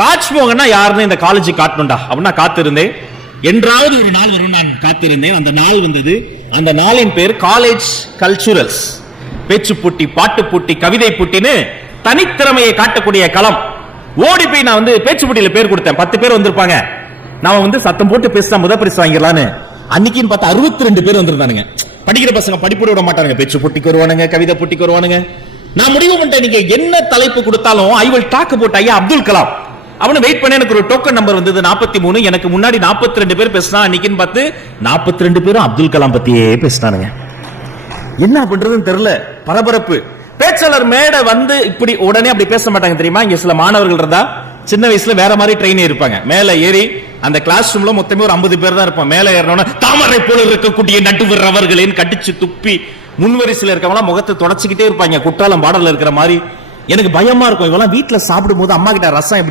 ராஜ்மோகனா யாருன்னு இந்த காலேஜ் காட்டணும்டா அப்படின்னா காத்திருந்தேன். என்றாவது ஒரு நாள் வரும் நான் காத்திருந்தேன். அந்த நாள் வந்தது. அந்த நாளின் பேர் காலேஜ் கல்ச்சுரல்ஸ். பேச்சு போட்டி, பாட்டு போட்டி, கவிதை போட்டின்னு தனித்திறமையை காட்டக்கூடிய களம். ஓடி போய் நான் பேச்சு போட்டியில பேர் கொடுத்தேன். 10 பேர் வந்திருப்பாங்க. நான் சத்தம் போட்டு பேசினா முதல் பரிசு வாங்கிடலான்னு. அன்னைக்குன்னு பார்த்தா 62 பேர் வந்திருந்தானுங்க. படிக்கிற பசங்க படிப்போட விட மாட்டானுங்க. பேச்சு போட்டிக்கு வருவானுங்க, கவிதை போட்டிக்கு வருவானுங்க. நான் முடிவு பண்ணிட்டேன், நீங்க என்ன தலைப்பு கொடுத்தாலும் ஐ வில் டாக் அபௌட் ஐயா அப்துல் கலாம். அவனு வெயிட் பண்ண எனக்கு ஒரு டோக்கன் நம்பர் வந்தது 43. எனக்கு முன்னாடி 42 பேர் பேசினா. அன்னைக்குன்னு பார்த்து 42 பேரும் அப்துல் கலாம் பத்தியே பேசினானுங்க. என்ன பண்றதுன்னு தெரியல. பரபரப்பு. பேச்சாளர் மேடை இப்படி உடனே அப்படி பேச மாட்டாங்க தெரியுமா? இங்க சில மாணவர்கள் இருந்தா சின்ன வயசுல வேற மாதிரி ட்ரெயின் இருப்பாங்க. மேல ஏறி அந்த கிளாஸ் ரூம்ல மொத்தமே ஒரு 50 பேர் தான் இருப்போம். மேல ஏறணும்னா தாமரை போல இருக்கக்கூடிய நடுவர் அவர்களேன்னு கடிச்சு துப்பி முன்வரிசையில் இருக்கவங்க முகத்தை தொடச்சிக்கிட்டே இருப்பாங்க. குற்றாலம் பாடல்ல இருக்கிற மாதிரி. எனக்கு பயமா இருக்கும். இவெல்லாம் வீட்டுல சாப்பிடும் போது அம்மா கிட்ட ரசம் எப்படி